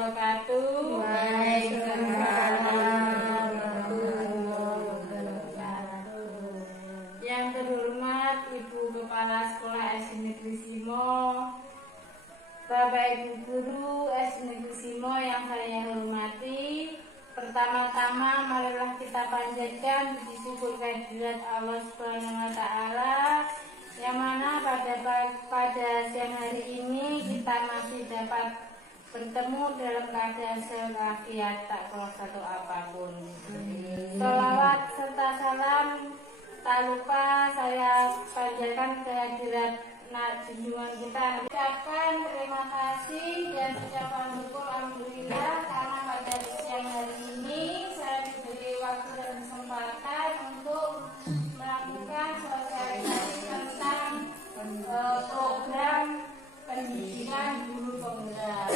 wabarakatuh. Waalaikumsalam warahmatullahi wabarakatuh. Yang terhormat Ibu Kepala Sekolah SD Negeri Simo, Bapak Ibu Guru SD Negeri Simo yang saya hormati. Pertama-tama marilah kita panjatkan puji syukur kehadirat Allah Subhanahu wa Ta'ala, yang mana pada siang hari ini kita masih dapat bertemu dalam keadaan sehat tak kurang satu apapun. Sholawat serta salam tak lupa saya panjatkan kehadirat junjungan kita. Ucapkan terima kasih dan ucapan syukur alhamdulillah karena pada siang hari ini saya diberi waktu dan kesempatan untuk melakukan sosialisasi tentang program pendidikan guru penggerak.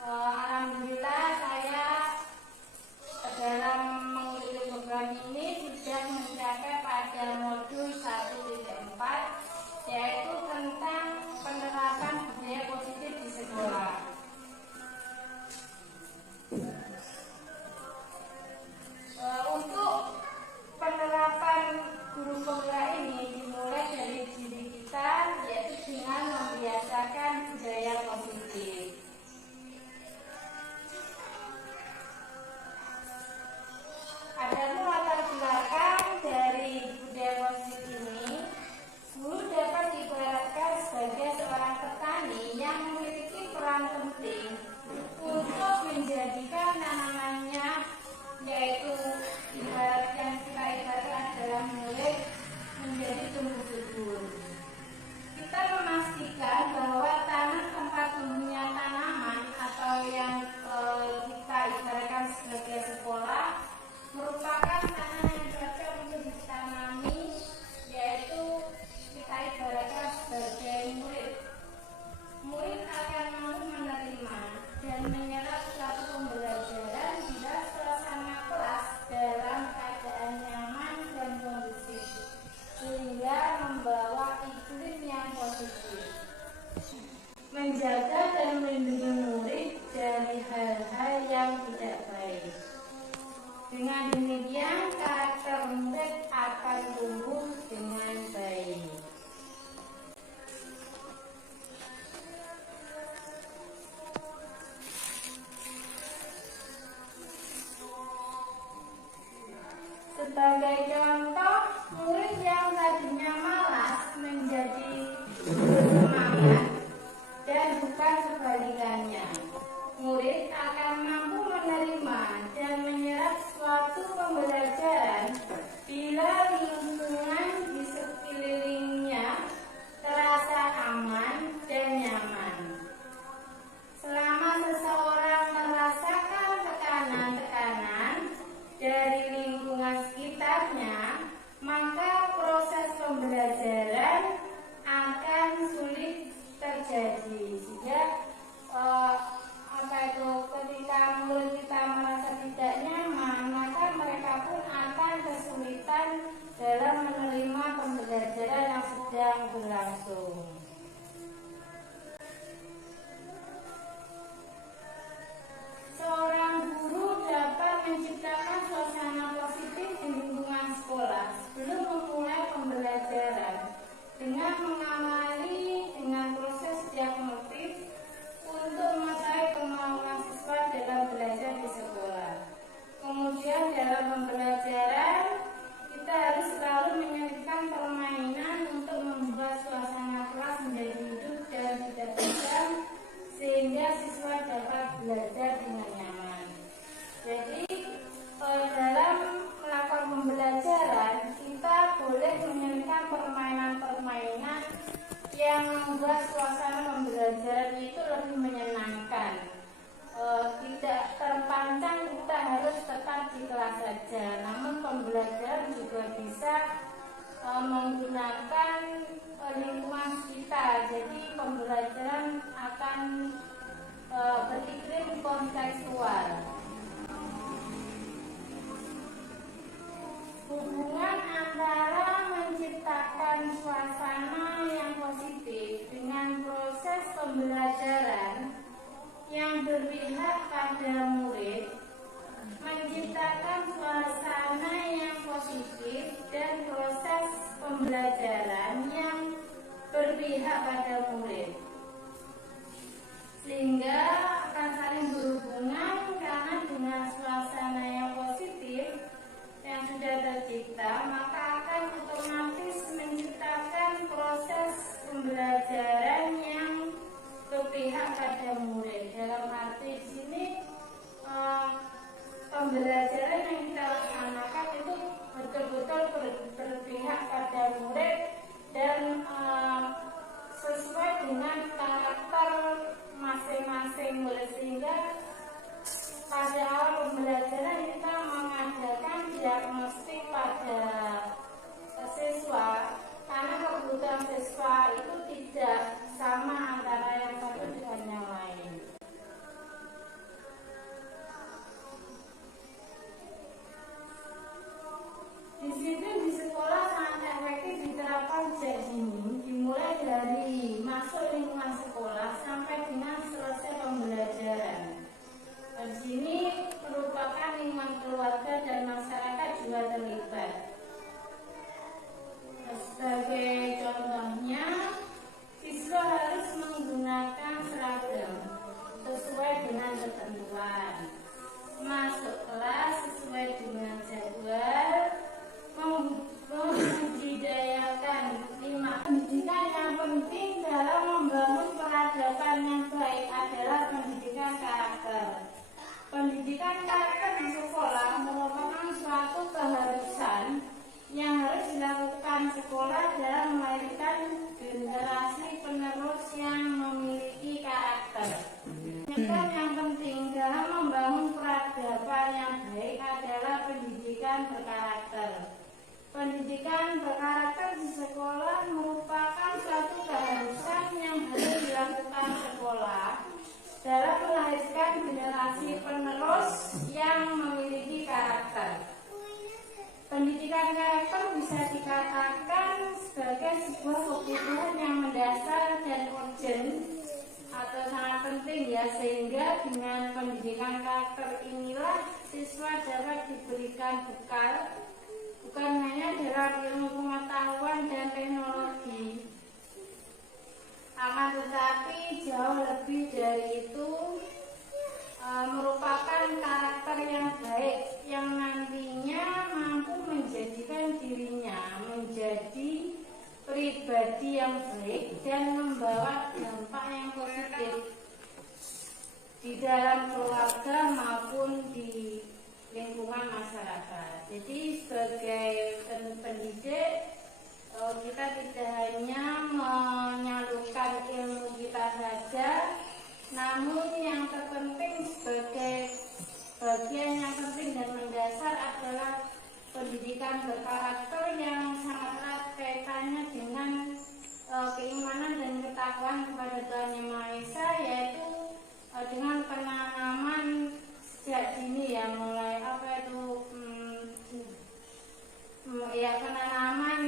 Alhamdulillah saya dalam mengikuti program ini sudah mencapai pada modul 1.4, yaitu tentang penerapan budaya positif di sekolah. Untuk penerapan guru penggerak ini dimulai dari diri kita, yaitu dengan membiasakan budaya positif. Adapun latar belakang dari budaya positif ini, guru dapat diibaratkan sebagai seorang petani yang memiliki peran penting untuk menjadikan tanamannya, yaitu ibaratkan adalah milik menjadi tumbuh subur. Kita memastikan bahwa tanah tempat tumbuhnya tanaman atau yang kita ibaratkan sebagai sekolah merupakan tanah yang cocok untuk ditanami, yaitu kita ibaratkan sebagai murid. Murid akan mampu menerima dan menyerap suatu pembelajaran bila suasana kelas dalam keadaan nyaman dan kondusif, sehingga membawa iklim yang positif, menjaga dan melindungi murid dari hal-hal yang tidak baik. Dengan demikian, karakter murid akan tumbuh dengan baik. Sebagai contoh, murid yang tadinya malas menjadi bersemangat, dan bukan sebalikannya. Murid akan mampu menerima dan menyerap suatu pembelajaran bila lingkungan di sekelilingnya terasa aman dan nyaman. Selama seseorang merasakan tekanan-tekanan dari lingkungan sekitarnya, berpihak pada murid, sehingga akan saling berhubungan karena dengan suasana yang positif yang sudah tercipta, maka akan otomatis menciptakan proses pembelajaran yang berpihak pada murid. Dalam arti di sini pembelajaran yang kita laksanakan itu betul-betul berpihak pada murid dan sesuai dengan karakter masing-masing murid, sehingga pada awal pembelajaran kita mengadakan diagnostik pada siswa karena kebutuhan siswa itu tidak sama antara yang satu dengan yang lain. Disiplin di sekolah sangat efektif diterapkan sejak dini, dimulai dari masuk lingkungan sekolah sampai dengan selesai pembelajaran. Di sini merupakan lingkungan keluarga dan masyarakat juga terlibat. Sebagai contohnya, siswa harus menggunakan seragam sesuai dengan ketentuan, masuk kelas sesuai dengan jadwal, membudidayakan 5 pendidikan yang penting dalam membangun peradaban yang baik adalah pendidikan karakter. Pendidikan karakter di sekolah merupakan suatu keharusan yang harus dilakukan sekolah dalam melahirkan generasi penerus yang memiliki karakter. Yang penting dalam membangun peradaban yang baik adalah pendidikan berkarakter. Pendidikan berkarakter di sekolah merupakan suatu keharusan yang harus dilakukan sekolah dalam melahirkan generasi penerus yang memiliki karakter. Pendidikan karakter bisa dikatakan sebagai sebuah kebutuhan yang mendasar dan urgent atau sangat penting ya, sehingga dengan pendidikan karakter inilah siswa dapat diberikan bekal bukan hanya dalam ilmu pengetahuan dan teknologi, akan tetapi jauh lebih dari itu merupakan karakter yang baik yang nantinya mampu menjadikan dirinya menjadi pribadi yang baik dan membawa dampak yang positif di dalam keluarga maupun di lingkungan masyarakat. Jadi sebagai pendidik kita tidak hanya menyalurkan ilmu kita saja, namun yang terpenting sebagai bagian yang penting dan mendasar adalah pendidikan berkarakter yang sangat erat kaitannya dengan keimanan dan ketakwaan kepada Tuhan Yang Maha Esa, yaitu dengan penanaman sejak dini ya, mulai penanaman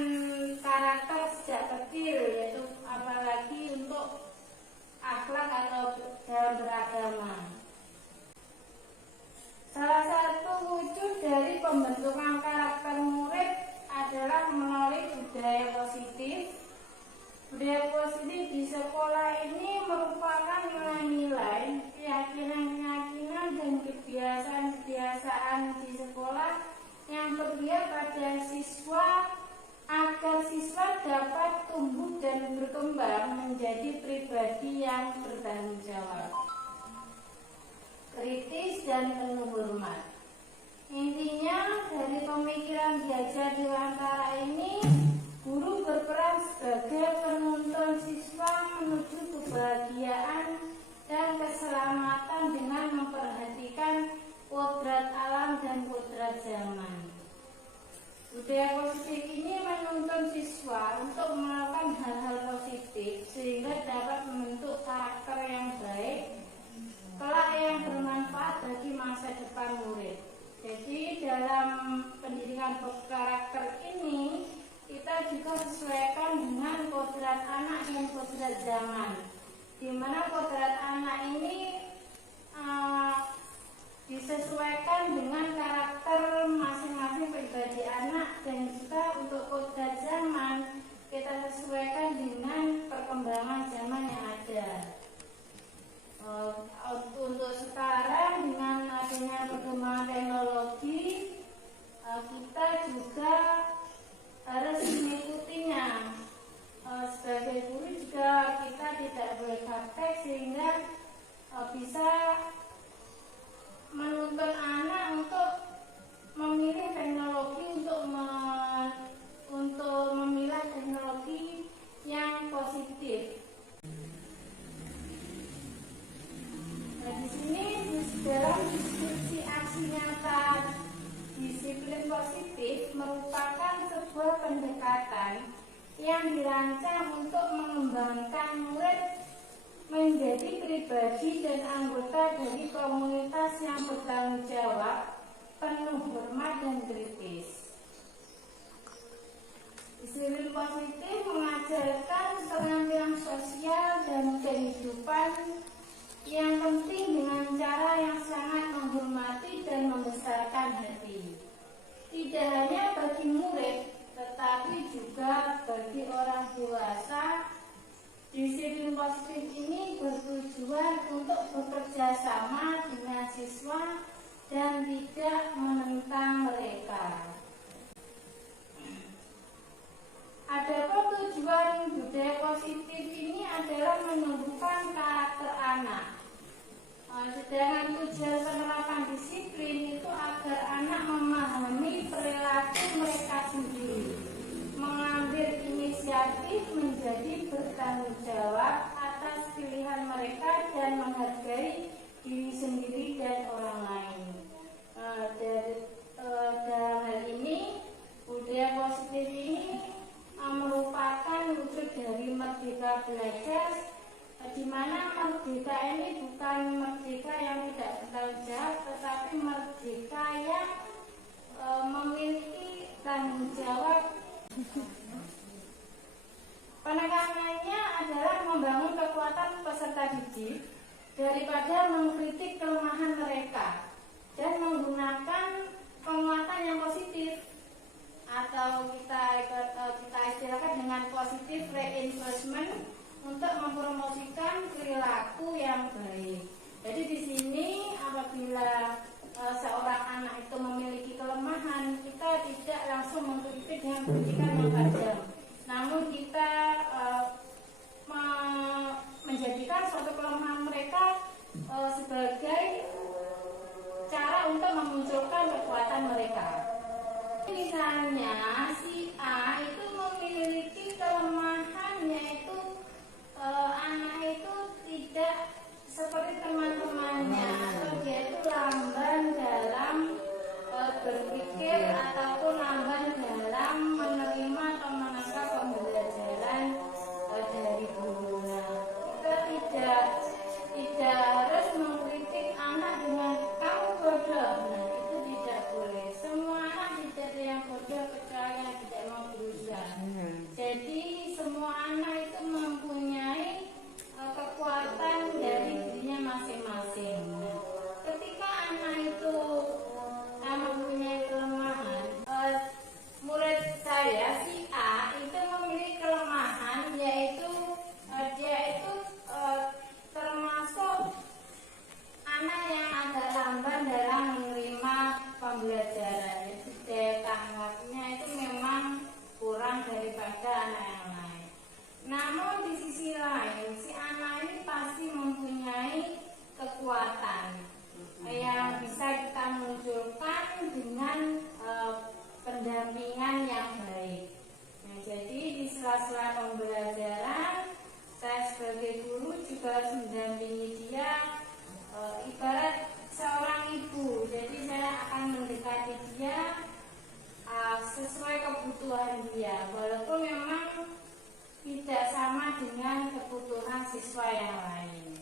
karakter sejak kecil, yaitu apalagi untuk akhlak atau dalam beragama. Salah satu wujud dari pembentukan karakter murid adalah melalui budaya positif. Budaya positif di sekolah ini merupakan nilai-nilai, keyakinan-keyakinan dan kebiasaan-kebiasaan di sekolah yang berpihak pada siswa agar siswa dapat tumbuh dan berkembang menjadi pribadi yang bertanggung jawab, kritis dan penuh hormat. Intinya dari pemikiran Diajar Dewantara ini, guru berperan sebagai penuntun siswa menuju kebahagiaan dan keselamatan dengan memperhatikan kodrat alam dan kodrat zaman. Budaya positif ini menuntun siswa untuk melakukan hal-hal positif sehingga dapat membentuk karakter yang baik, kelak yang bermanfaat bagi masa depan murid. Jadi dalam pendidikan berkarakter ini kita juga sesuaikan dengan kodrat anak dan kodrat zaman, di mana kodrat anak ini disesuaikan dengan karakter masing-masing pribadi anak, dan juga untuk kodrat zaman kita sesuaikan dengan perkembangan sini dalam diskusi aksi nyata disiplin positif merupakan sebuah pendekatan yang dirancang untuk mengembangkan murid menjadi pribadi dan anggota dari komunitas yang bertanggung jawab, penuh hormat dan kritis. Disiplin positif mengajarkan keterampilan sosial dan kehidupan yang penting dengan cara yang sangat menghormati dan membesarkan hati. Tidak hanya bagi murid, tetapi juga bagi orang dewasa. Disiplin positif ini bertujuan untuk bekerja sama dengan siswa dan tidak menentang mereka. Adapun tujuan budaya positif ini adalah menumbuhkan karakter anak. Sedangkan tujuan penerapan disiplin itu agar anak memahami perilaku mereka sendiri, mengambil inisiatif, menjadi bertanggung jawab atas pilihan mereka dan menghargai diri sendiri dan orang lain. Dalam hal ini, budaya positif ini merupakan wujud dari merdeka belajar, di mana merdeka ini bukan merdeka yang tidak bertanggung jawab, tetapi merdeka yang memiliki tanggung jawab. Penekanannya adalah membangun kekuatan peserta didik daripada mengkritik kelemahan mereka dan menggunakan penguatan yang positif, atau kita istilahkan dengan positive reinforcement untuk mempromosikan perilaku yang baik. Jadi di sini apabila seorang anak itu memiliki kelemahan, kita tidak langsung mengkritik dengan pendidikan yang tajam, namun kita menjadikan suatu kelemahan mereka sebagai cara untuk memunculkan kekuatan mereka. Misalnya si A itu memiliki kelemahan, yaitu anak itu tidak seperti teman-temannya, atau dia itu lamban dalam berpikir ataupun lamban dalam menerima atau menangkap pembelajaran dari gurunya. Kita tidak harus mengkritik anak dengan kamu bodoh. Nah, itu tidak boleh. Semua anak tidak ada yang bodoh kecuali yang tidak mau berusaha. Jadi semua anak itu mempunyai kekuatan dari dirinya masing-masing. Ketika anak itu mempunyai kelemahan, murid saya si A itu memiliki kelemahan, yaitu dia itu termasuk anak yang agak lamban dalam menerima pembelajaran. Jadi daya tanggapnya itu memang kurang daripada anak yang lain. Namun di sisi lain, si anak ini pasti mempunyai kekuatan yang bisa kita munculkan dengan pendampingan yang baik. Nah, jadi di sela-sela pembelajaran, saya sebagai guru juga harus mendampingi dia, ibarat seorang ibu. Jadi saya akan mendekati dia sesuai kebutuhan dia, walaupun memang tidak sama dengan kebutuhan siswa yang lain.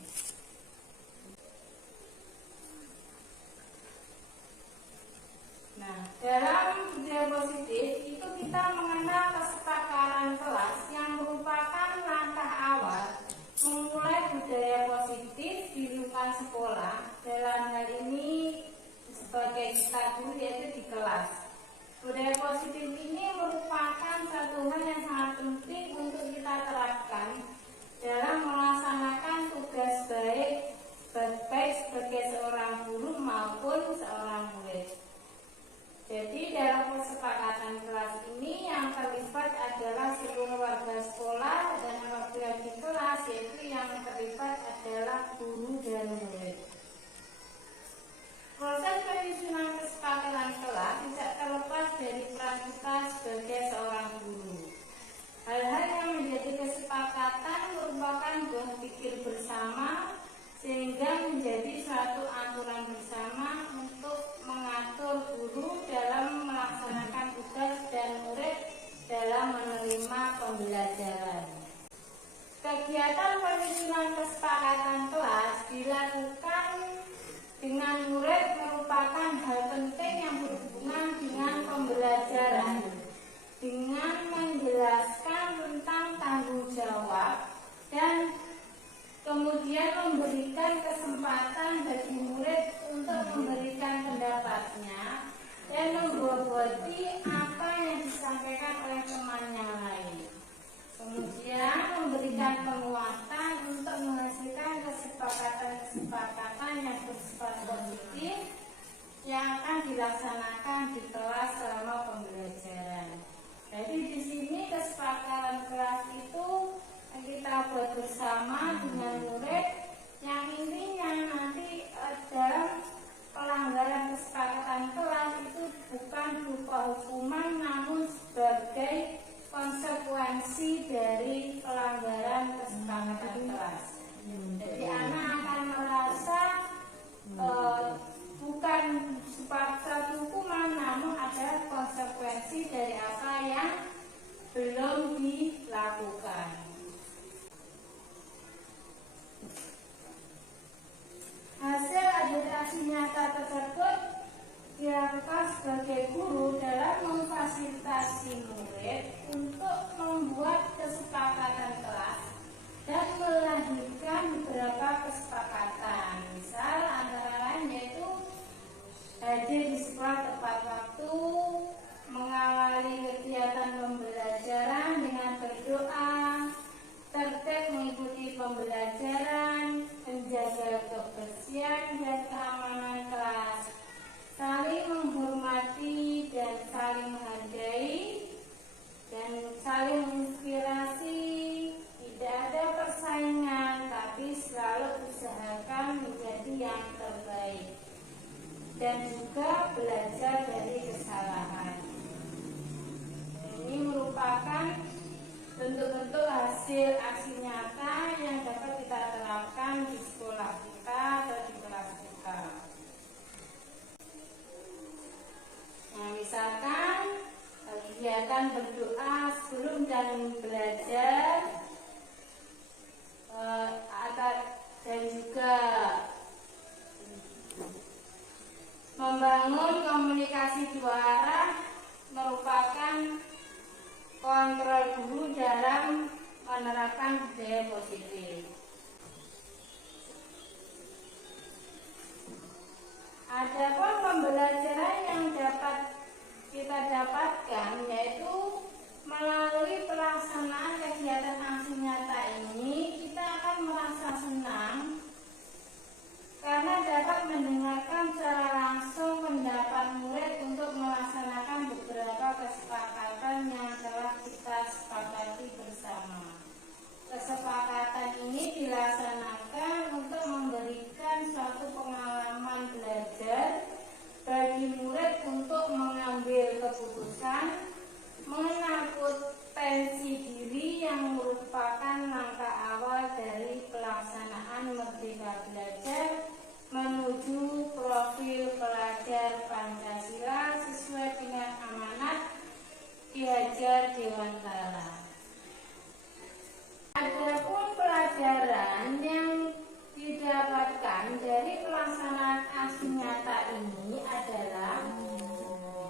Nah, dalam budaya positif itu kita mengenal kesepakatan kelas yang merupakan langkah awal memulai budaya positif di lingkungan sekolah. Dalam hal ini sebagai kita guru, yaitu di kelas. Budaya positif ini merupakan satu hal yang sangat penting untuk kita terapkan dalam melaksanakan tugas baik sebagai seorang guru maupun seorang murid. Jadi dalam kesepakatan kelas ini yang terlibat adalah seluruh warga sekolah, dan apabila di kelas yaitu yang terlibat adalah guru dan murid. Proses penyusunan kesepakatan kelas tidak terlepas dari peran kita sebagai seorang guru. Hal-hal menjadi suatu aturan bersama untuk mengatur guru dalam melaksanakan tugas dan murid dalam menerima pembelajaran. Kegiatan penyusunan kesepakatan kelas dilakukan dengan murid merupakan hal penting yang berhubungan dengan pembelajaran, dengan menjelaskan tentang tanggung jawab dan kemudian memberikan kesempatan bagi murid untuk memberikan pendapatnya dan memboboti apa yang disampaikan oleh temannya lain. Kemudian memberikan penguatan untuk menghasilkan kesepakatan-kesepakatan yang bersifat positif yang akan dilaksanakan di kelas selama pembelajaran. Jadi di sini kesepakatan kelas itu kita buat bersama dengan murid yang intinya nanti dalam pelanggaran kesepakatan kelas itu bukan berupa hukuman namun sebagai konsekuensi dari pelanggaran kesepakatan kelas. Jadi anak akan merasa bukan satu hukuman namun ada konsekuensi dari apa yang belum dilakukan. Hasil adaptasi nyata tersebut dilakukan sebagai guru dalam memfasilitasi murid untuk membuat kesepakatan kelas dan melahirkan beberapa kesepakatan. Misal antara lain yaitu hadir di sekolah tepat waktu, mengawali kegiatan pembelajaran dengan berdoa, tertib mengikuti pembelajaran, menjaga kebersihan dan keamanan kelas, saling menghormati dan saling menghargai, dan saling menginspirasi. Tidak ada persaingan, tapi selalu usahakan menjadi yang terbaik dan juga belajar dari kesalahan. Ini merupakan bentuk-bentuk hasil aksi nyata yang dapat kita terapkan di sekolah kita atau di kelas kita. Nah, misalkan kegiatan berdoa sebelum dan belajar dan juga membangun komunikasi dua arah merupakan kontrol guru dalam menerapkan budaya positif. Adapun pembelajaran yang dapat kita dapatkan yaitu melalui pelaksanaan kegiatan aksi nyata ini kita akan merasa senang karena dapat mendengarkan secara langsung pendapat murid untuk melaksanakan beberapa kesepakatan yang telah kita sepakati bersama. Kesepakatan ini dilaksanakan untuk memberikan suatu pengalaman belajar bagi murid untuk mengambil keputusan mengenal potensi diri yang merupakan langkah awal dari pelaksanaan Merdeka Belajar menuju profil pelajar Pancasila sesuai dengan amanat Ki Hajar Dewantara. Adapun pelajaran yang didapatkan dari pelaksanaan aksi nyata ini adalah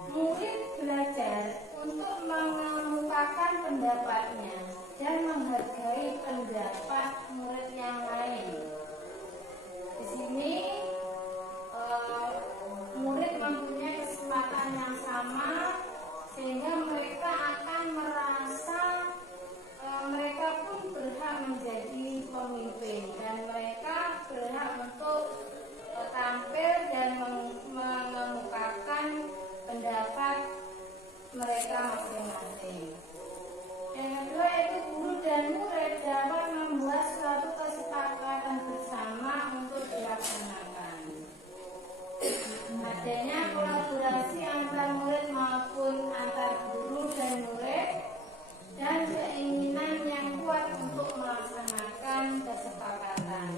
murid belajar untuk mengemukakan pendapatnya dan menghargai pendapat murid yang lain. Di sini murid mempunyai kesempatan yang sama sehingga mereka akan merasa mereka pun berhak menjadi pemimpin dan mereka berhak untuk tampil dan mengemukakan pendapat mereka masing-masing. Yang kedua yaitu guru dan murid dapat membuat suatu kesepakatan bersama untuk dilaksanakan. Adanya kolaborasi antar murid maupun antar guru dan murid dan keinginan yang kuat untuk melaksanakan kesepakatan.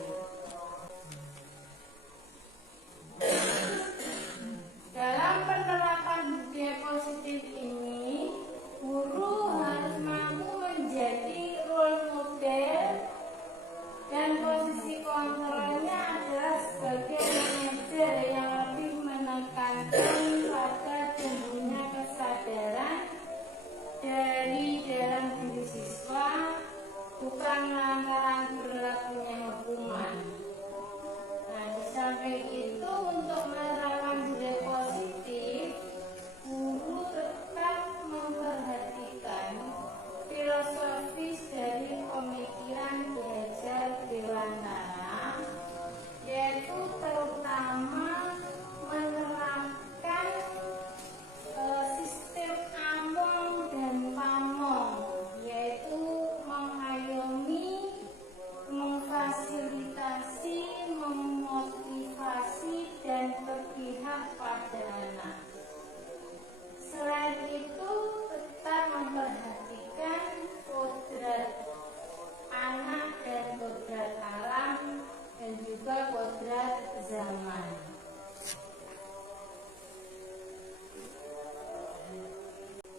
zaman.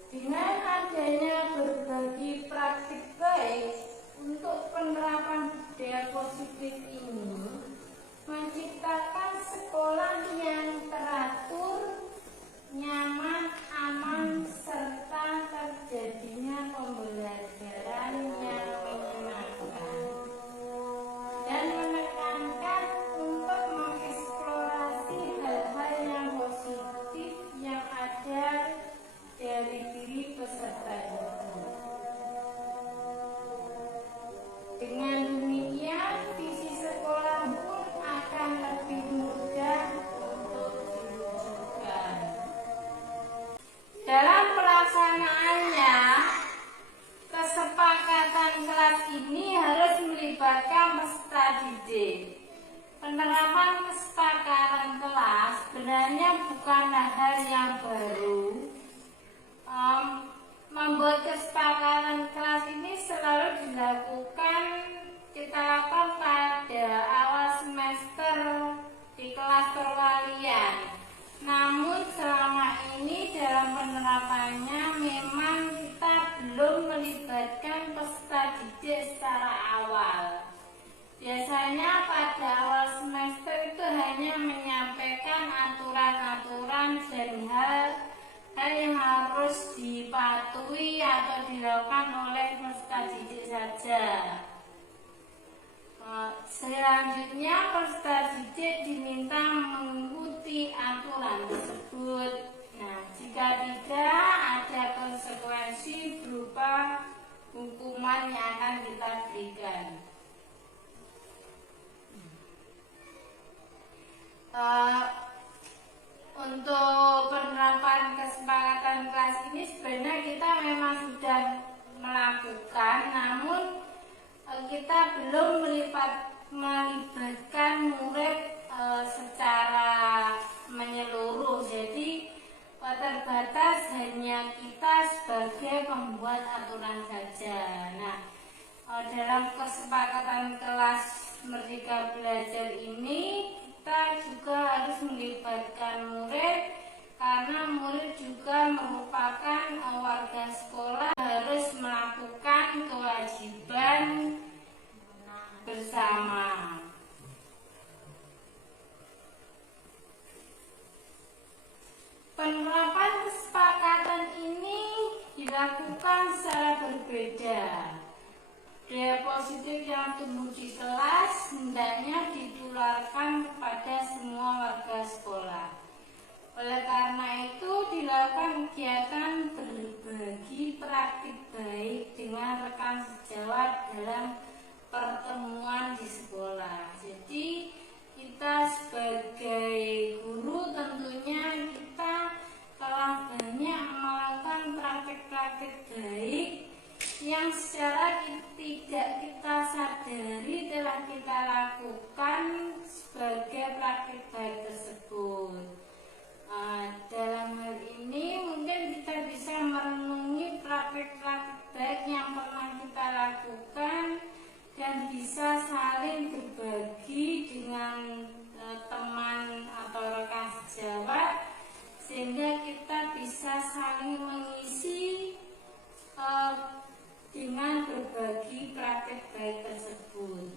Dengan adanya berbagi praktik baik untuk penerapan budaya positif ini menciptakan sekolah yang teratur, nyaman, aman, serta terjadinya pembelajaran yang menyenangkan, dan menekankan untuk mengeksplorasi hal-hal yang positif yang ada dari diri peserta itu. Dengan demikian, visi sekolah pun akan lebih mudah untuk diwujudkan. Dalam pelaksanaannya, kesepakatan kelas ini harus melibatkan peserta didik. Penerapan kesepakatan kelas sebenarnya bukanlah hal yang baru. Membuat kesepakatan kelas ini selalu dilakukan, kita lakukan pada awal semester di kelas perwalian. Namun selama ini dalam penerapannya memang kita belum melibatkan peserta didik secara awal. Biasanya pada awal semester itu hanya menyampaikan aturan-aturan dan hal yang harus dipatuhi atau dilakukan oleh peserta didik saja. Selanjutnya peserta didik diminta mengikuti aturan tersebut. Nah, jika tidak, ada konsekuensi berupa hukuman yang akan kita berikan. Untuk penerapan kesepakatan kelas ini sebenarnya kita memang sudah melakukan, namun kita belum melibatkan murid secara menyeluruh. Jadi terbatas hanya kita sebagai pembuat aturan saja. Nah, dalam kesepakatan kelas Merdeka Belajar ini kita juga harus melibatkan murid, karena murid juga merupakan warga sekolah, harus melakukan kewajiban bersama. Penerapan kesepakatan ini dilakukan secara berbeda. Budaya positif yang tumbuh di kelas hendaknya ditularkan kepada semua warga sekolah. Oleh karena itu dilakukan kegiatan berbagi praktik baik dengan rekan sejawat dalam pertemuan di sekolah. Jadi kita sebagai guru tentunya kita telah banyak melakukan praktik-praktik baik yang secara tidak kita sadari telah kita lakukan sebagai praktik baik tersebut. Dalam hal ini mungkin kita bisa merenungi praktik-praktik baik yang pernah kita lakukan dan bisa saling berbagi dengan teman atau rekan sejawat, sehingga kita bisa saling mengisi dengan berbagi praktik baik tersebut.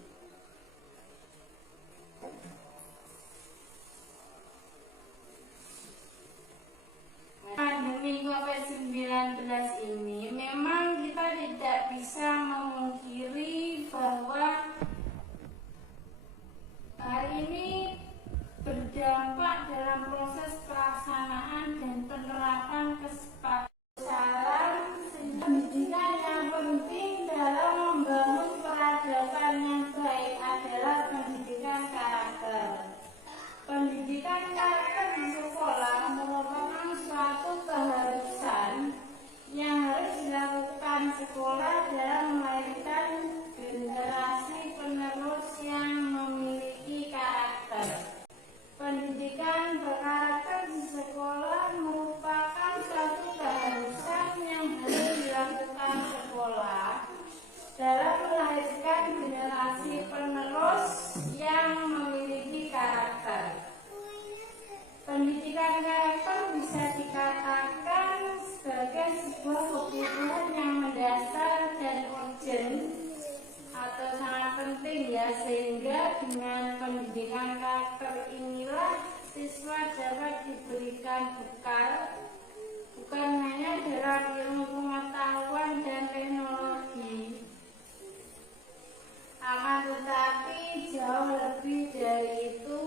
Pandemi COVID-19 ini memang kita tidak bisa memungkiri bahwa hal ini berdampak dalam proses pelaksanaan dan penerapan kesepakatan. Pendidikan yang penting dalam membangun peradaban yang baik adalah pendidikan karakter. Pendidikan karakter di sekolah merupakan suatu keharusan yang harus dilakukan sekolah dalam melahirkan generasi penerus yang memiliki karakter. Pendidikan berkarakter bisa dikatakan sebagai sebuah kebutuhan yang mendasar dan urgent atau sangat penting ya, sehingga dengan pendidikan karakter inilah siswa dapat diberikan bekal bukan hanya dalam ilmu pengetahuan dan teknologi, akan tetapi jauh lebih dari itu,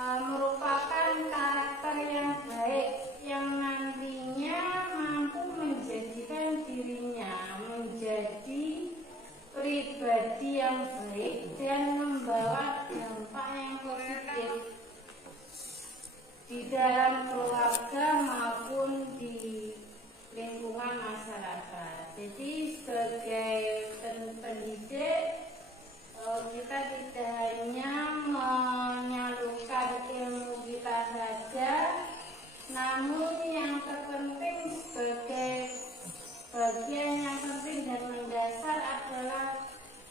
merupakan karakter yang baik yang nantinya mampu menjadikan dirinya menjadi pribadi yang baik dan membawa dampak yang positif di dalam keluarga maupun di lingkungan masyarakat. Jadi sebagai pendidik, kita tidak hanya menyalurkan ilmu kita saja, namun yang terpenting sebagai bagian yang penting dan mendasar adalah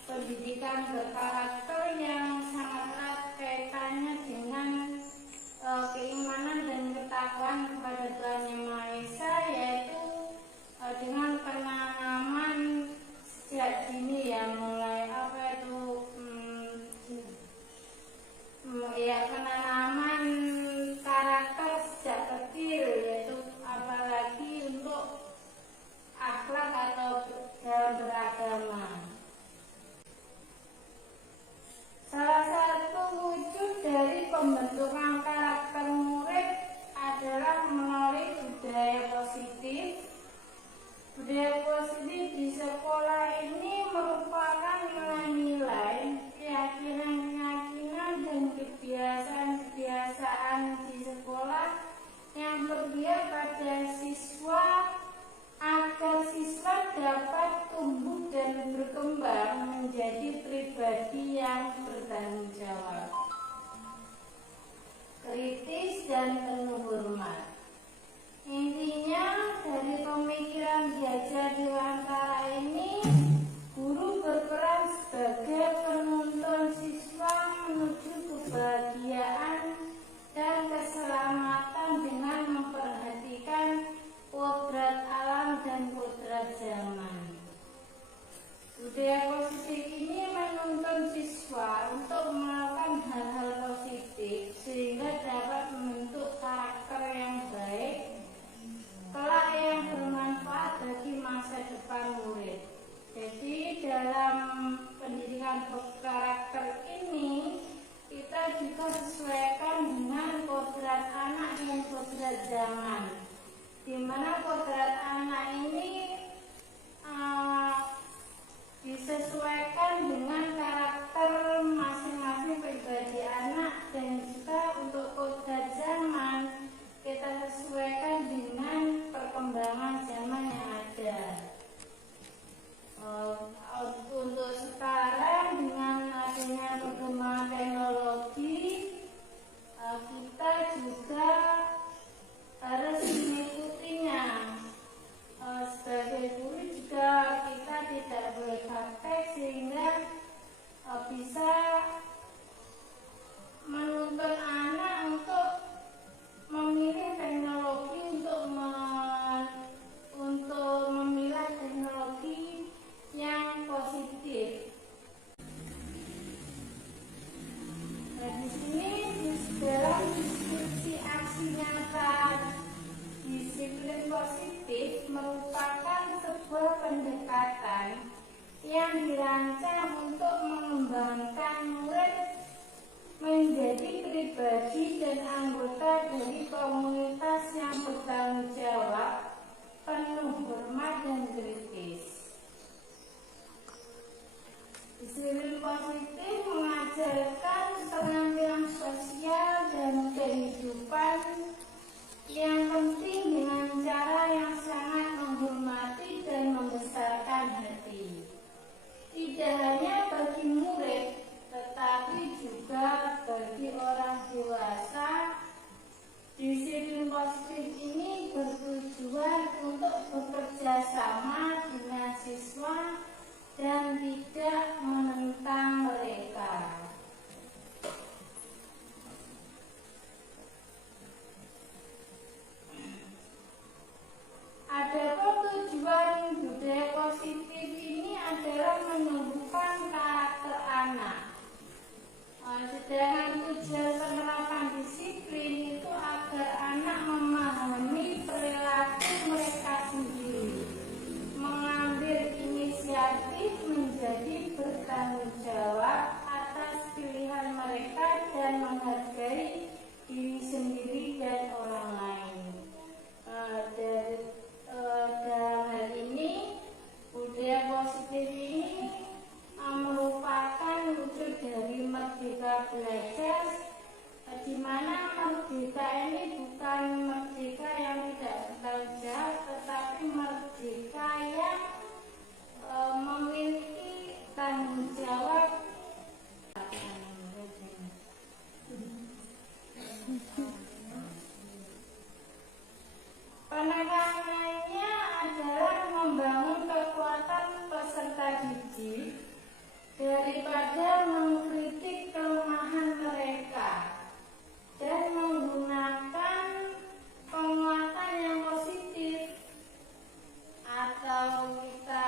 pendidikan berkarakter yang sangat erat kaitannya dengan keimanan dan ketakwaan kepada Tuhan Yang Maha Esa, yaitu dengan penanaman sejak dini ya, mulai penanaman karakter sejak kecil, yaitu apalagi untuk akhlak atau dalam beragama. Salah satu wujud dari pembentukan karakter murid adalah melalui budaya positif. Budaya positif di sekolah ini merupakan nilai-nilai, keyakinan-keyakinan, dan kebiasaan-kebiasaan di sekolah yang berpihak pada siswa agar siswa dapat tumbuh dan berkembang menjadi pribadi yang bertanggung jawab, kritis, dan penuh hormat. Intinya dari pemikiran Diajar Dewantara ini, guru berperan sebagai penuntun siswa menuju kebahagiaan dan keselamatan dengan memperhatikan kodrat alam dan kodrat zaman. Budaya positif ini menuntun siswa untuk melakukan hal-hal positif sehingga dapat membentuk karakter yang baik, kelak yang bermanfaat bagi masa depan murid. Jadi dalam pendidikan berkarakter ini kita juga sesuaikan dengan kodrat anak dan kodrat zaman, di mana kodrat anak ini disesuaikan dengan karakter masing-masing pribadi anak, dan juga untuk kodrat zaman kita sesuaikan dengan perkembangan zaman yang ada. Untuk sekarang dengan adanya perkembangan teknologi, kita juga harus mengikutinya. Sebagai guru juga kita tidak boleh praktek, sehingga bisa menuntun anak untuk memilih teknologi, untuk memilah teknologi yang positif. Nah, di sini di dalam diskusi aksi nyata disiplin positif merupakan sebuah pendekatan yang dirancang untuk mengembangkan murid menjadi pribadi dan anggota dari komunitas yang bertanggung jawab, penuh hormat, dan kritis. Disiplin positif mengajarkan keterampilan sosial dan kehidupan yang penting dengan cara yang sangat menghormati dan membesarkan hati. Tidak hanya bagi murid, tetapi juga bagi orang dewasa. Disiplin positif ini bertujuan untuk bekerja sama dengan siswa dan tidak menentang mereka. menghargai diri sendiri dan orang lain. Dalam hal ini, budaya positif ini merupakan wujud dari merdeka belajar, di mana merdeka ini bukan merdeka yang tidak bertanggung jawab, tetapi merdeka yang memiliki tanggung jawab. Penekanannya adalah membangun kekuatan peserta didik daripada mengkritik kelemahan mereka dan menggunakan penguatan yang positif, atau kita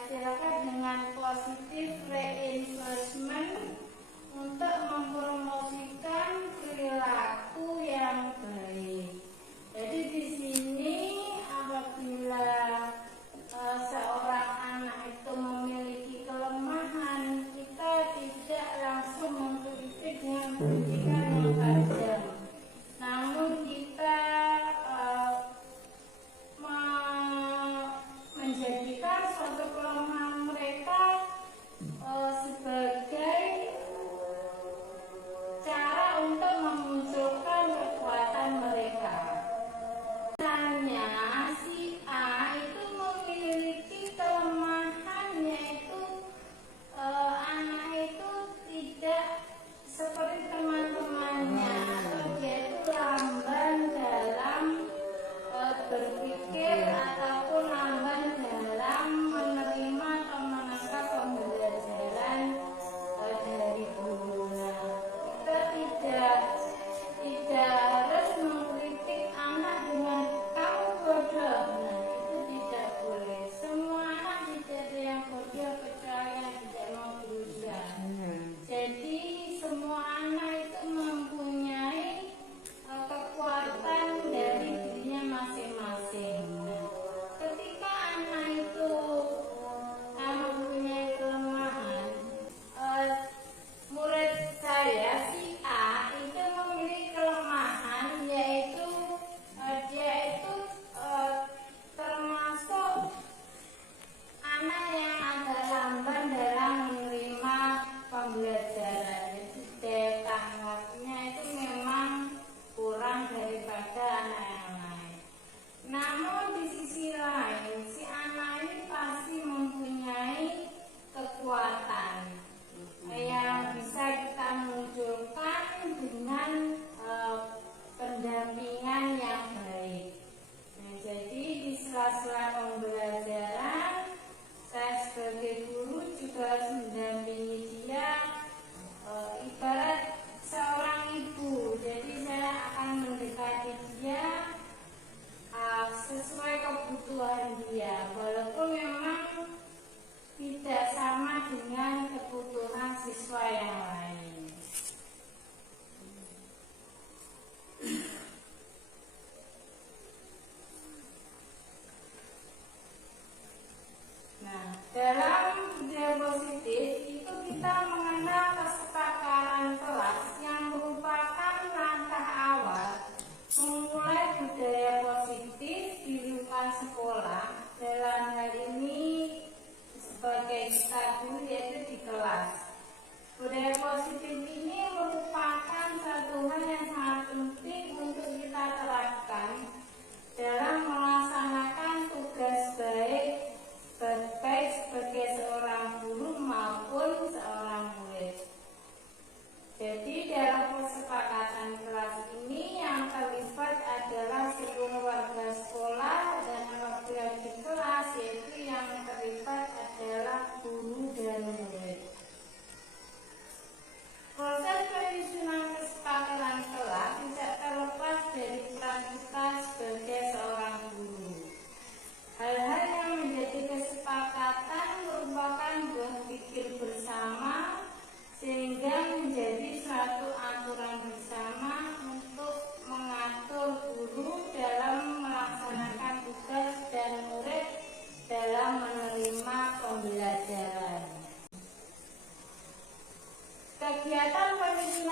istilahkan dengan positive reinforcement, untuk mempromosikan perilaku yang baik. Jadi di sini apabila seorang anak itu memiliki kelemahan, kita tidak langsung mengkritik dengan kritikan yang tajam, namun kita menjadikan suatu kelemahan mereka sebagai cara untuk memunculkan kekuatan mereka. Misalnya si A itu memiliki kelemahan, yaitu anak itu tidak seperti teman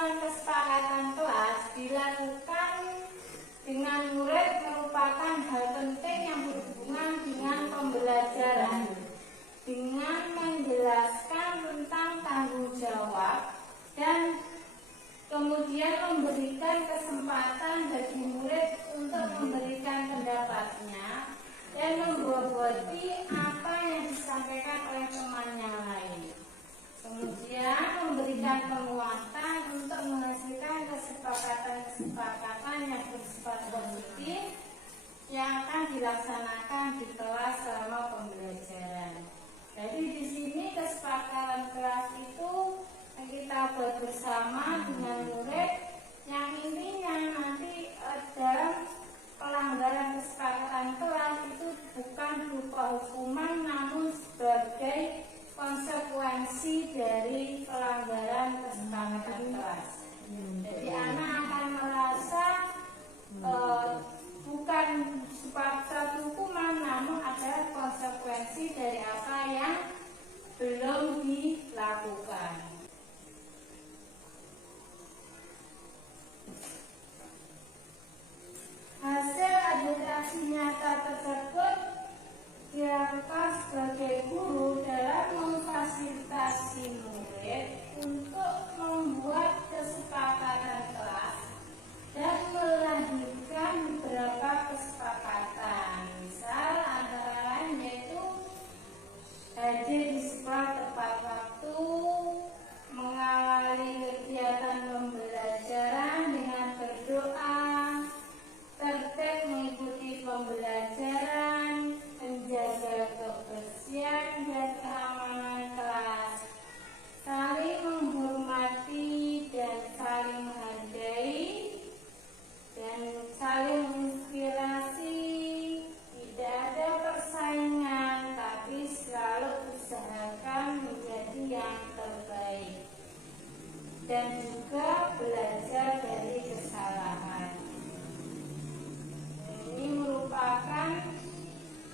pelaksanaan kesepakatan kelas dilakukan dengan murid merupakan hal penting yang berhubungan dengan pembelajaran, dengan menjelaskan tentang tanggung jawab dan kemudian memberikan kesempatan bagi murid untuk memberikan pendapatnya dan memboboti apa yang disampaikan oleh temannya lain. Kemudian memberikan penguatan untuk menghasilkan kesepakatan-kesepakatan yang bersifat positif yang akan dilaksanakan di kelas selama pembelajaran. Jadi di sini kesepakatan kelas itu kita buat bersama dengan murid yang intinya nanti dalam pelanggaran kesepakatan kelas itu bukan berupa hukuman namun sebagai konsekuensi dari pelanggaran kesepakatan kelas. Jadi anak akan merasa bukan satu hukuman namun adalah konsekuensi dari apa yang belum dilakukan. Hasil administrasi nyata tersebut dilakukan sebagai guru dalam memfasilitasi murid untuk membuat kesepakatan kelas dan melahirkan beberapa kesepakatan. Misal antara lain yaitu hadir di sekolah tepat waktu, mengawali kegiatan pembelajaran dengan berdoa, tertib mengikuti pembelajaran, menjaga kebersihan dan keamanan kelas, saling menghormati dan saling menghargai, dan saling menginspirasi. Tidak ada persaingan, tapi selalu usahakan menjadi yang terbaik, dan juga belajar dari kesalahan. Ini merupakan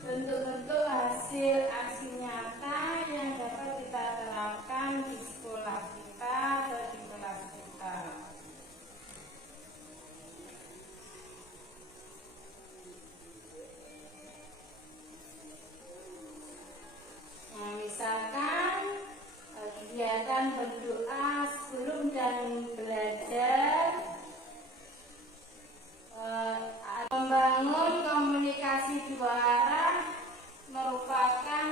bentuk-bentuk hasil aksi nyata yang dapat kita terapkan di sekolah kita atau di kelas kita. Nah, misalkan kegiatan berdoa sebelum dan belajar, membangun komunikasi dua arah merupakan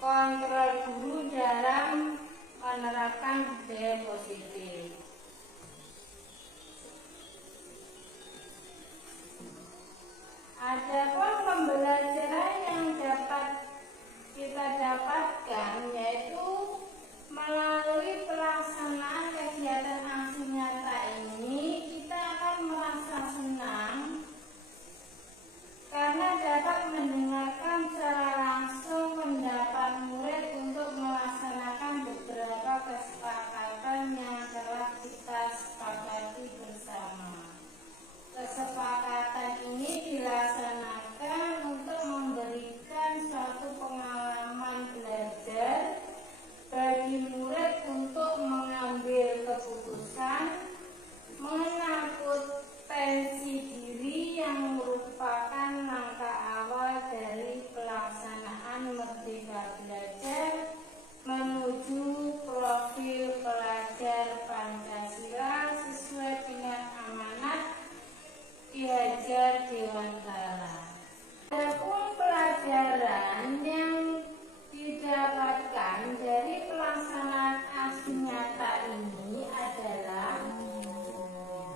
kontrol guru dalam menerapkan budaya positif. Adapun pembelajaran yang dapat kita dapatkan yaitu melalui pelaksanaan kegiatan aksi nyata ini kita akan merasa senang karena dapat mendengarkan secara langsung pendapat murid untuk melaksanakan beberapa kesepakatan yang telah kita sepakati bersama. Kesepakatan ini dilaksanakan untuk memberikan suatu pengalaman belajar bagi murid untuk mengambil keputusan mengenal potensi diri yang merupakan langkah awal dari pelaksanaan Merdeka Belajar menuju profil pelajar Pancasila sesuai dengan amanat Ki Hajar Dewantara. Adapun pelajaran yang didapatkan dari pelaksanaan aksi nyata ini adalah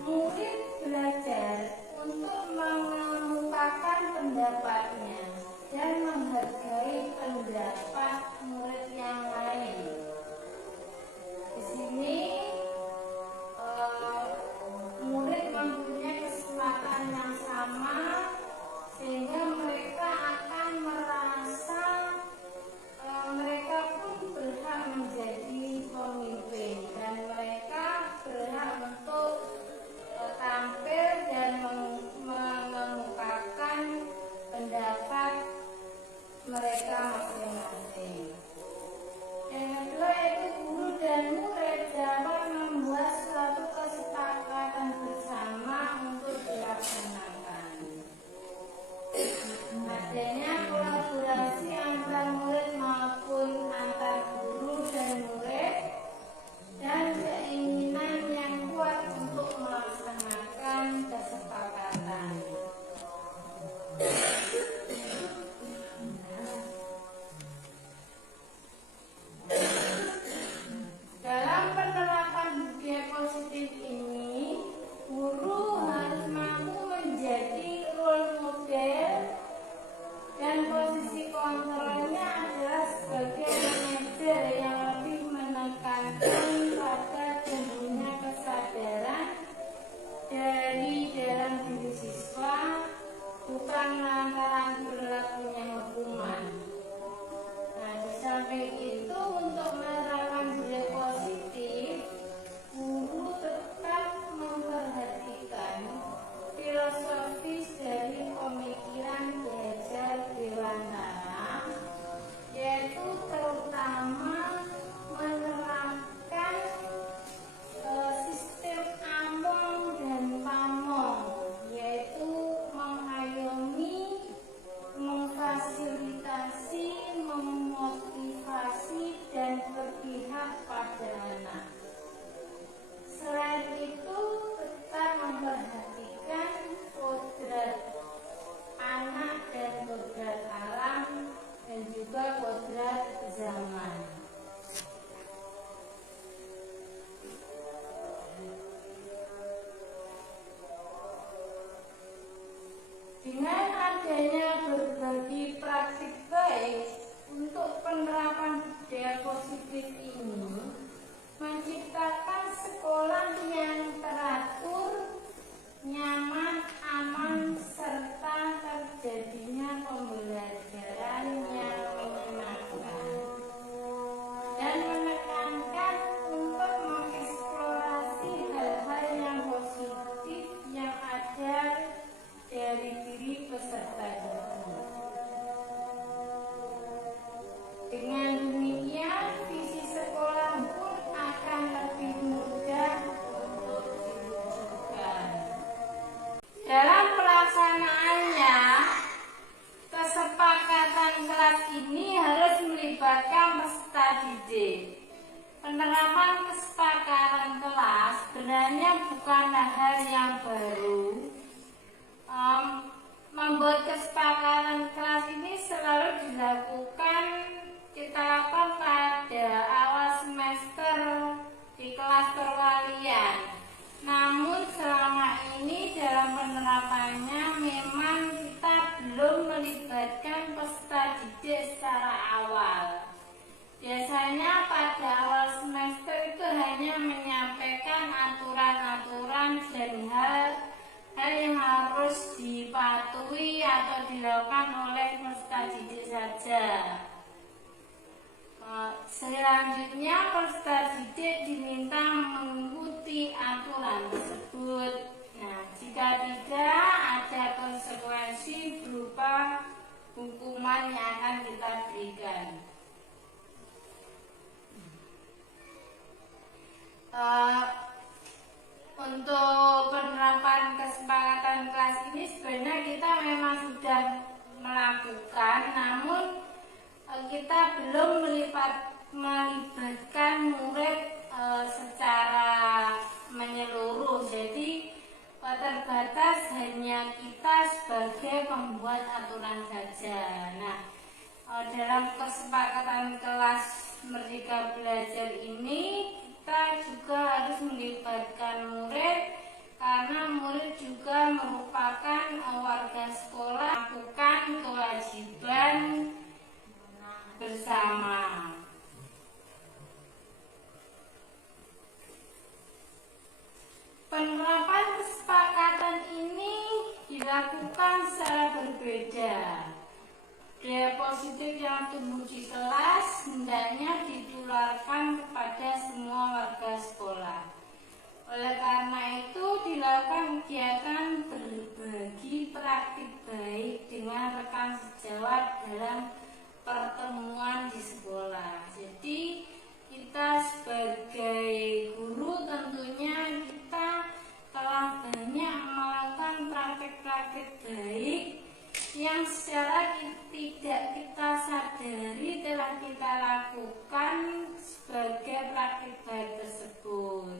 murid belajar untuk mengemukakan pendapatnya dan menghargai pendapat murid yang lain. Di sini murid mempunyai kesempatan yang sama sebenarnya bukanlah hal yang baru. Membuat kesepakatan kelas ini selalu dilakukan, kita lakukan pada awal semester di kelas perwalian. Namun selama ini dalam penerapannya memang kita belum melibatkan peserta didik secara awal. Biasanya pada awal semester itu hanya menyampaikan aturan-aturan dan hal yang harus dipatuhi atau dilakukan oleh peserta didik saja. Selanjutnya peserta didik diminta mengikuti aturan tersebut. Nah, jika tidak, ada konsekuensi berupa hukuman yang akan kita berikan. Untuk penerapan kesepakatan kelas ini sebenarnya kita memang sudah melakukan, namun kita belum melibatkan murid secara menyeluruh. Jadi terbatas hanya kita sebagai pembuat aturan saja. Nah, dalam kesepakatan kelas Merdeka Belajar ini kita juga harus melibatkan murid, karena murid juga merupakan warga sekolah, melakukan kewajiban bersama. Penerapan kesepakatan ini dilakukan secara berbeda. Budaya positif yang tumbuh di kelas hendaknya ditularkan kepada semua warga sekolah. Oleh karena itu dilakukan kegiatan berbagi praktik baik dengan rekan sejawat dalam pertemuan di sekolah. Jadi kita sebagai guru tentunya kita telah banyak melakukan praktik-praktik baik yang secara tidak kita sadari telah kita lakukan sebagai praktik baik tersebut.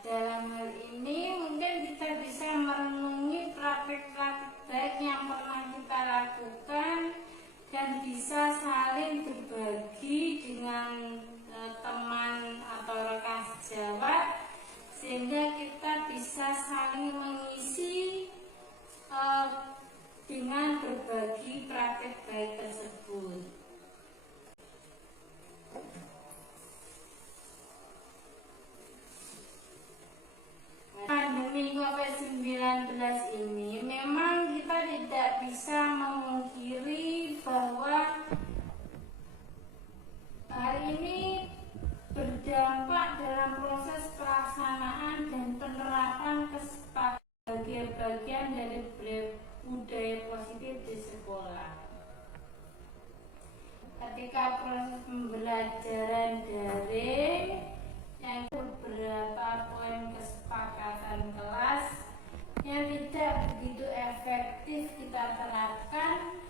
Dalam hal ini mungkin kita bisa merenungi praktik-praktik baik yang pernah kita lakukan dan bisa saling berbagi dengan teman atau rekan sejawat, sehingga kita bisa saling mengisi dengan berbagi praktik baik tersebut. Pandemi COVID-19 ini memang kita tidak bisa memungkiri bahwa hal ini berdampak dalam proses pelaksanaan dan penerapan kesepakatan sebagai bagian dari budaya positif di sekolah. Ketika proses pembelajaran daring yang beberapa poin kesepakatan kelas yang tidak begitu efektif kita terapkan,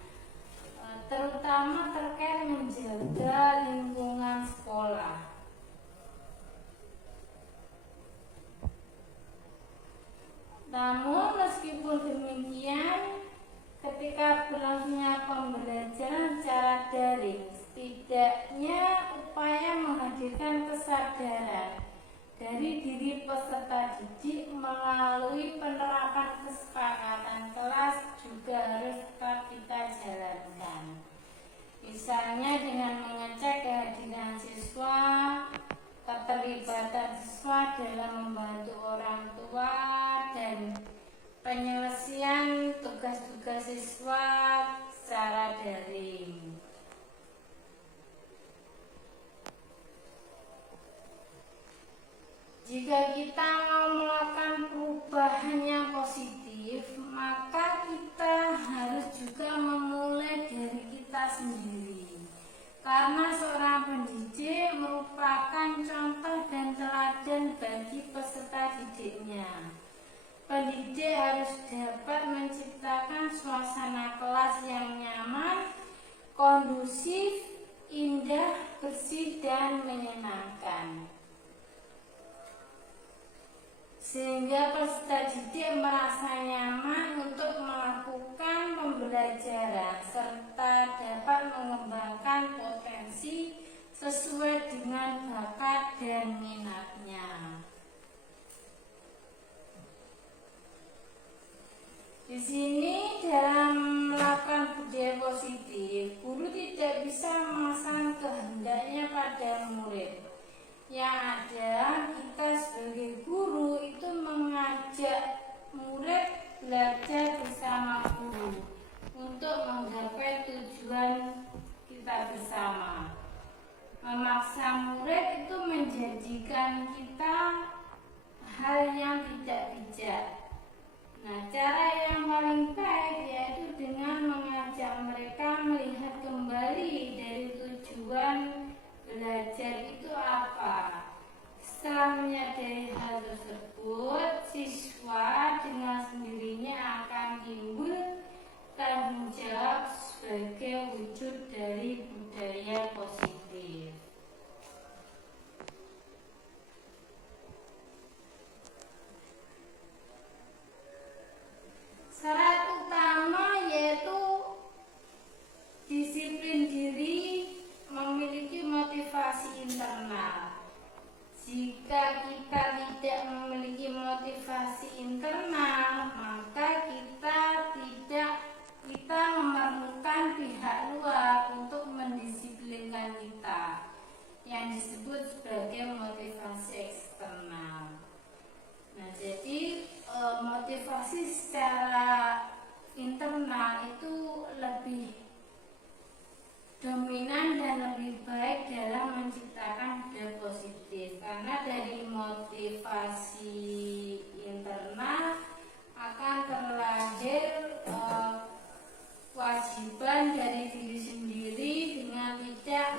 terutama terkait menjaga lingkungan sekolah. Namun meskipun demikian, ketika berlangsungnya pembelajaran secara daring, setidaknya upaya menghadirkan kesadaran dari diri peserta didik melalui penerapan kesepakatan kelas juga harus tetap kita jalankan. Misalnya dengan mengecek kehadiran siswa, keterlibatan siswa dalam membantu orang tua, dan penyelesaian tugas-tugas siswa secara daring. Jika kita mau melakukan perubahan yang positif, maka kita harus juga memulai dari kita sendiri. Karena seorang pendidik merupakan contoh dan teladan bagi peserta didiknya. Pendidik harus dapat menciptakan suasana kelas yang nyaman, kondusif, indah, bersih, dan menyenangkan. sehingga peserta didik merasa nyaman untuk melakukan pembelajaran serta dapat mengembangkan potensi sesuai dengan bakat dan minatnya. Di sini dalam melakukan budaya positif, guru tidak bisa memasang kehendaknya pada murid. Yang ada, kita sebagai guru itu mengajak murid belajar bersama guru untuk menggapai tujuan kita bersama. Memaksa murid itu menjadikan kita hal yang tidak bijak. Nah, cara yang paling baik yaitu dengan mengajak mereka melihat kembali dari tujuan belajar itu apa. Setelah menyadari hal tersebut, siswa dengan sendirinya akan timbul tanggung jawab sebagai wujud dari budaya positif. Syarat utama yaitu disiplin diri, memiliki motivasi internal. Jika kita tidak memiliki motivasi internal, maka kita memerlukan pihak luar untuk mendisiplinkan kita, yang disebut sebagai motivasi eksternal. Nah, jadi motivasi secara internal itu lebih dominan dan lebih baik dalam menciptakan budaya positif, karena dari motivasi internal akan terlahir kewajiban dari diri sendiri dengan tidak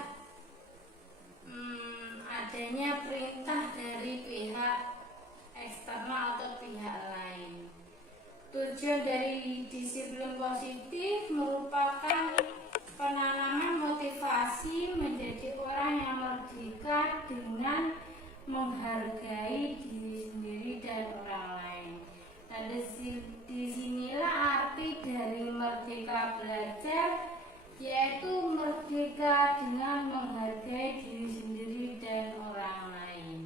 adanya perintah dari pihak eksternal atau pihak lain. Tujuan dari disiplin positif merupakan penanaman motivasi menjadi orang yang merdeka dengan menghargai diri sendiri dan orang lain. Nah, disinilah arti dari merdeka belajar, yaitu merdeka dengan menghargai diri sendiri dan orang lain.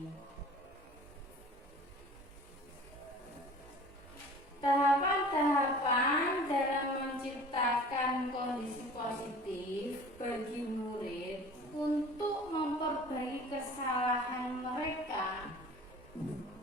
Tahapan-tahapan dalam menciptakan kondisi positif bagi murid untuk memperbaiki kesalahan mereka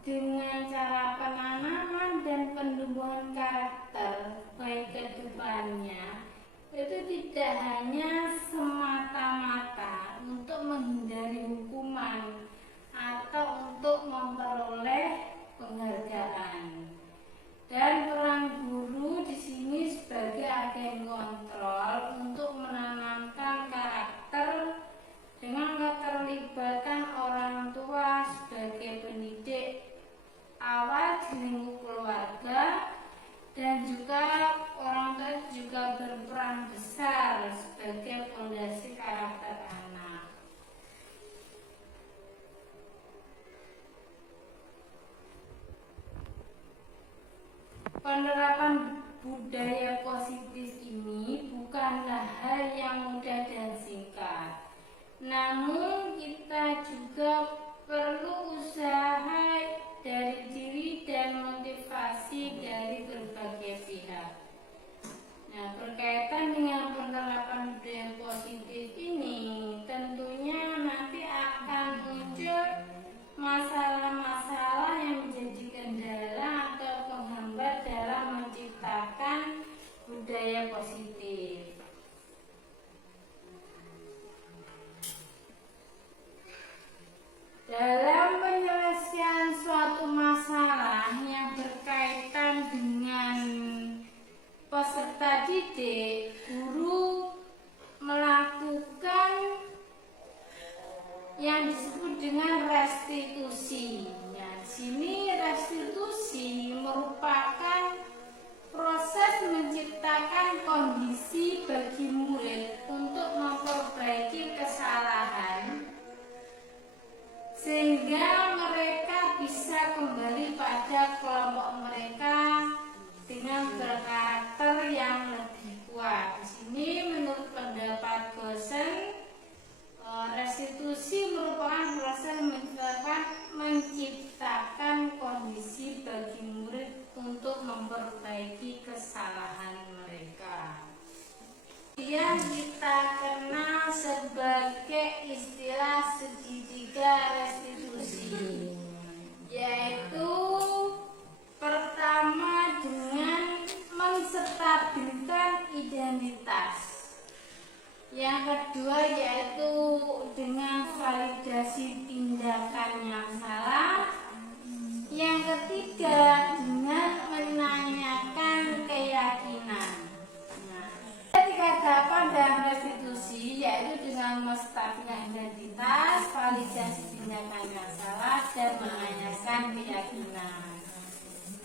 dengan cara penanaman dan penumbuhan karakter baik ke depannya, itu tidak hanya semata-mata untuk menghindari hukuman atau untuk memperoleh penghargaan. Dan peran guru di sini sebagai agen kontrol untuk menanamkan karakter dengan keterlibatan orang tua sebagai pendidik awal di lingkup keluarga, dan juga orang tua juga berperan besar sebagai fondasi karakter anak. Penerapan budaya positif ini bukanlah hal yang mudah dan singkat. Namun kita juga perlu usaha dari diri dan motivasi dari berbagai pihak. Nah, berkaitan dengan penerapan budaya positif ini, tentunya nanti akan muncul masalah-masalah yang menjadi kendala atau penghambat dalam menciptakan budaya positif. Dalam pada kelompok mereka dengan berkarakter yang lebih kuat. Di sini menurut pendapat Goosen, restitusi merupakan proses menciptakan kondisi bagi murid untuk memperbaiki kesalahan mereka. Yang kita kenal sebagai istilah segitiga restitusi, yaitu pertama dengan menstabilkan identitas, yang kedua yaitu dengan validasi tindakan yang salah, yang ketiga dengan menanyakan keyakinan. Tiga dalam restitusi yaitu dengan menstabilkan identitas, validasi tindakan yang salah, dan menanyakan keyakinan.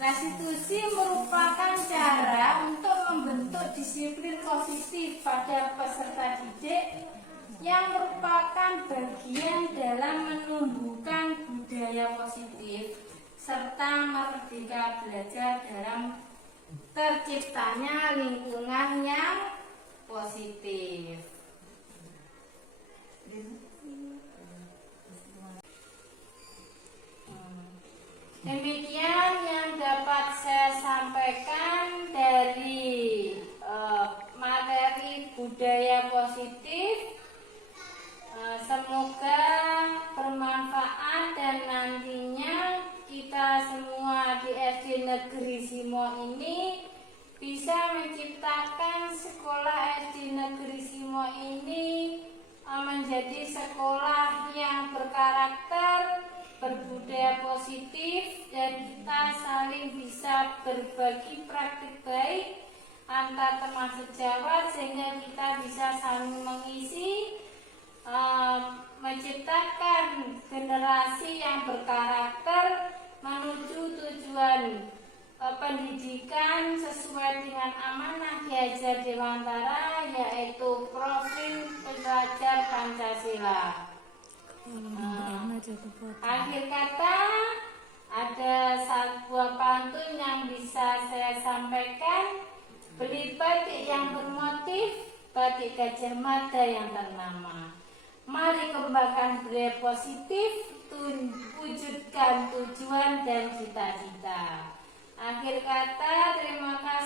Restitusi merupakan cara untuk membentuk disiplin positif pada peserta didik yang merupakan bagian dalam menumbuhkan budaya positif serta merdeka belajar dalam terciptanya lingkungan yang positif. Demikian yang dapat saya sampaikan dari materi budaya positif. Semoga bermanfaat dan nantinya kita semua di SD Negeri Simo ini bisa menciptakan sekolah SD Negeri Simo ini menjadi sekolah yang berkarakter, berbudaya positif, dan kita saling bisa berbagi praktik baik antar teman sejawat sehingga kita bisa saling mengisi, menciptakan generasi yang berkarakter menuju tujuan pendidikan sesuai dengan amanah Ki Hajar Dewantara, yaitu profil pelajar Pancasila. Akhir kata, ada sebuah pantun yang bisa saya sampaikan. Beli batik yang bermotif, batik Gajah Mada yang ternama. Mari kembangkan budaya positif, wujudkan tujuan dan cita-cita. Akhir kata, terima kasih.